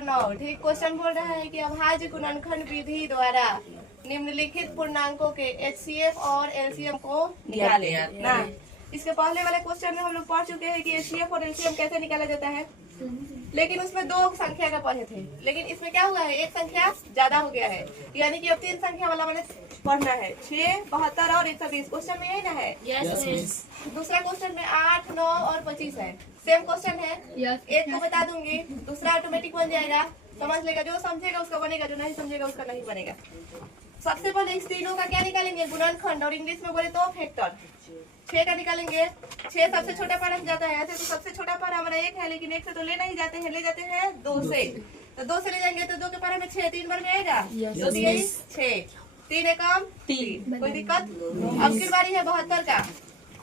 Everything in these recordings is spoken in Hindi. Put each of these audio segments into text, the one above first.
नंबर 9। ठीक, क्वेश्चन बोल रहा है कि अभाज्य गुणनखंड विधि द्वारा निम्नलिखित पूर्णांकों के एचसीएफ और एलसीएम को निकाले ना। इसके पहले वाले क्वेश्चन में हम लोग पढ़ चुके हैं कि एचसीएफ और एलसीएम कैसे निकाला जाता है, लेकिन उसमें 2 संख्या का पढ़े थे। लेकिन इसमें क्या हुआ है, एक संख्या ज्यादा हो गया है, यानी कि अब 3 संख्या वाला मैंने पढ़ना है। 6, 72 और 120। क्वेश्चन में यही ना है। दूसरा क्वेश्चन में 8, 9 और 25 है। सेम क्वेश्चन है। एक को बता दूंगी, दूसरा ऑटोमेटिक बन जाएगा, समझ लेगा। जो समझेगा उसका बनेगा, जो नहीं समझेगा उसका नहीं बनेगा। सबसे पहले इस तीनों का क्या निकालेंगे, गुणनखंड, और इंग्लिश में बोले तो फैक्टर। 6 का निकालेंगे। 6 सबसे छोटा पारा जाता है, ऐसे तो सबसे छोटा पारा हमारा 1 है, लेकिन 1 से तो ले नहीं जाते हैं, ले जाते हैं 2 से। तो 2 से ले जाएंगे तो 2 के पारा में 6 3 बार में आएगा, 2 3 6, 3 एकम 3। कोई दिक्कत? अब की बारी है 72 का।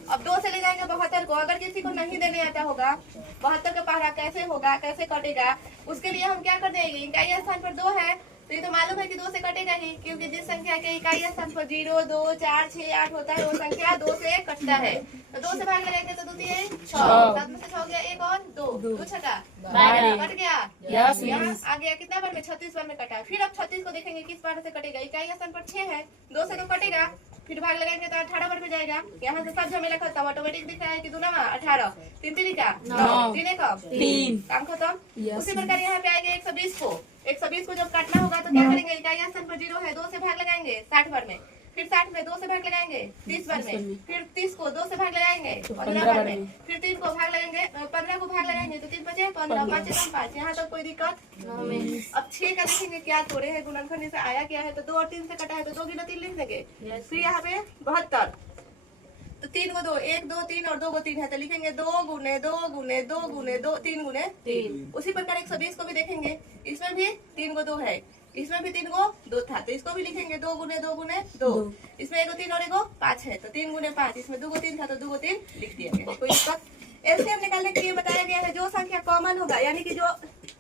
अब 2 से ले जाएंगे 72 को। अगर किसी को नहीं देने आता होगा 72 का पारा कैसे होगा, कैसे कटेगा, उसके लिए हम क्या कर देंगे, इकाई स्थान पर 2 है तो ये तो मालूम है कि 2 से कटेगा ही, क्योंकि जिस संख्या के इकाई स्थान पर 0, 2, 4, 6, 8 होता है वो संख्या 2 से कटता है। तो 2 से भाग लगाएंगे तो 2 3 6, 7 में से 6 गया, 1 और 2, 2 छका 12 कट गया। यहाँ आ गया कितना बार में, 36 बार में कटा। फिर अब 36 को देखेंगे किस बार से कटेगा, इकाई स्थान पर 6 है, 2 से तो कटेगा, फिर भाग लगाएंगे तो 18 बार में जाएगा। यहाँ से सब झमेला खत्म, ऑटोमेटिक दिख रहा है कि 2 9 18, 3 3 का 9, 3 1 3, काम खत्म। उसी प्रकार यहाँ पे आएंगे 120 को। 120 को जब काटना होगा तो क्या करेंगे, इकाई स्थान पर 0 है, 2 से भाग लगाएंगे 60 बार में, फिर 60 में 2 से भाग लगाएंगे 30 बार में, फिर 30 को 2 से भाग लगाएंगे 15 बार में, फिर 3 को भाग लगाएंगे 15 को भाग लगाएंगे तो 3 5 15, 5 5। यहाँ तक कोई दिक्कत? अब 6 का देखेंगे क्या थोड़े है, गुणनखंड से आया क्या है, तो 2 और 3 से कटा है तो 2 × 3 लिख देंगे। फिर यहाँ पे 72, तो 3 को 2, 1 2 3 और 2 को 3 है तो लिखेंगे 2 × 2 × 2 × 2 3 × 3। उसी प्रकार 120 को भी देखेंगे, इसमें भी 3 को 2 है, इसमें भी 3 को 2 था, तो इसको भी लिखेंगे 2 × 2 × 2। इसमें 1 3 और 1 5 है तो 3 × 5, इसमें 2 को 3 था तो 2 को 3 लिख दिया गया। कोई दिक्कत? एलसीएम निकालने के लिए बताया गया है, जो संख्या कॉमन होगा यानी कि जो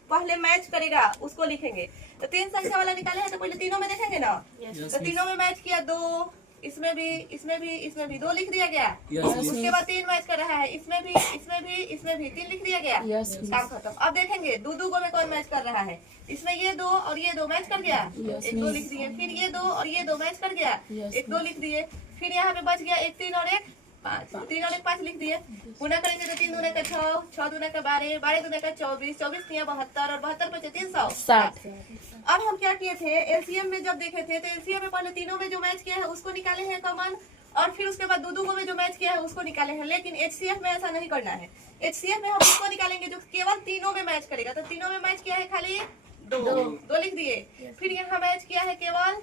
पहले मैच करेगा उसको लिखेंगे। तो 3 संख्या वाला निकाले है तो पहले तीनों में देखेंगे ना, तो तीनों में मैच किया 2, इसमें भी, इसमें भी, इसमें भी 2 लिख दिया गया। उसके बाद 3 मैच कर रहा है, इसमें भी, इसमें भी, इसमें भी 3 लिख दिया गया। काम खत्म। अब देखेंगे 2 2 को में कौन मैच कर रहा है, इसमें ये 2 और ये 2 मैच कर गया, 1 2 लिख दिए। फिर ये 2 और ये 2 मैच कर गया, 1 2 लिख दिए। फिर यहाँ पे बच गया 1 3 और 1 5, 3 और 1 5 लिख दिए। गुना करेंगे तो 3 दूना का 6, 6 दूना का 12, 12 दूना का 24, 24 तिया 72 और 72 बचे 360। अब हम क्या किए थे, एलसीएम में जब देखे थे तो एलसीएम में पहले तीनों में जो मैच किया है उसको निकाले हैं कॉमन, और फिर उसके बाद 2 2 को में जो मैच किया है उसको निकाले हैं। लेकिन एचसीएफ में ऐसा नहीं करना है। एचसीएफ में हम उसको निकालेंगे जो केवल तीनों में मैच करेगा। तो तीनों में मैच किया है खाली 2 लिख दिए। फिर यहाँ मैच किया है केवल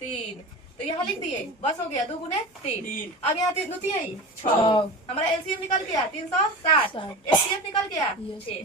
3 तो यहाँ लिख दिए, बस हो गया 2 × 3। अब यहाँ 3 2 3 6, हमारा एलसीएम निकल गया 360, एचसीएफ निकल गया 6।